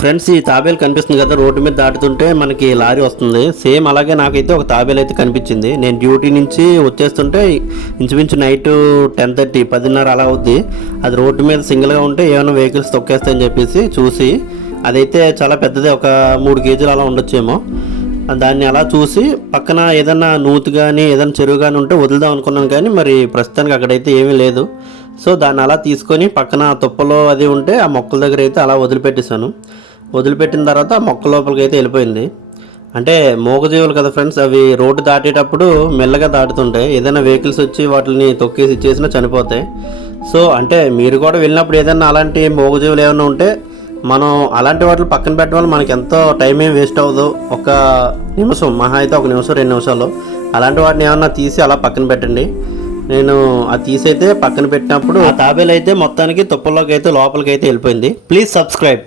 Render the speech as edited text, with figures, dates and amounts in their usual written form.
Friends, ఈ తాబేలు కనిపిస్తుంది కదా, రోడ్డు మీద దాటుతుంటే మనకి లారీ వస్తుంది. సేమ్ అలాగే నాకైతే ఒక తాబేలు అయితే కనిపించింది. నేను డ్యూటీ నుంచి వచ్చేస్తుంటే ఇంచుమించు నైట్ 10:30 10:30 అలా అవుద్ది. అది రోడ్డు మీద సింగిల్గా ఉంటే ఏమైనా వెహికల్స్ తొక్కేస్తాయని చెప్పేసి చూసి, అదైతే చాలా పెద్దది, ఒక 3 కేజీలు అలా ఉండొచ్చేమో. దాన్ని అలా చూసి పక్కన ఏదన్నా నూతి కానీ ఏదైనా చెరువు కానీ ఉంటే వదులుదాం అనుకున్నాను, కానీ మరి ప్రస్తుతానికి అక్కడైతే ఏమీ లేదు. సో దాన్ని అలా తీసుకొని పక్కన తుప్పలో అది ఉంటే ఆ మొక్కల దగ్గర అయితే అలా వదిలిపెట్టేశాను. వదిలిపెట్టిన తర్వాత ఆ మొక్క లోపలికి అయితే వెళ్ళిపోయింది. అంటే మూగజీవులు కదా ఫ్రెండ్స్, అవి రోడ్డు దాటేటప్పుడు మెల్లగా దాటుతుంటాయి. ఏదైనా వెహికల్స్ వచ్చి వాటిని తొక్కేసి ఇచ్చేసినా చనిపోతాయి. సో అంటే మీరు కూడా వెళ్ళినప్పుడు ఏదైనా అలాంటి మూగజీవులు ఏమైనా ఉంటే మనం అలాంటి వాటిని పక్కన పెట్టడం వల్ల మనకి ఎంతో టైం ఏం వేస్ట్ అవ్వదు. ఒక నిమిషం, మహా అయితే 1 నిమిషం 2 నిమిషాలు అలాంటి వాటిని ఏమన్నా తీసి అలా పక్కన పెట్టండి. నేను అది తీసైతే పక్కన పెట్టినప్పుడు ఆ తాబేలు అయితే మొత్తానికి తుప్పల్లోకి అయితే లోపలికి అయితే వెళ్ళిపోయింది. Please subscribe.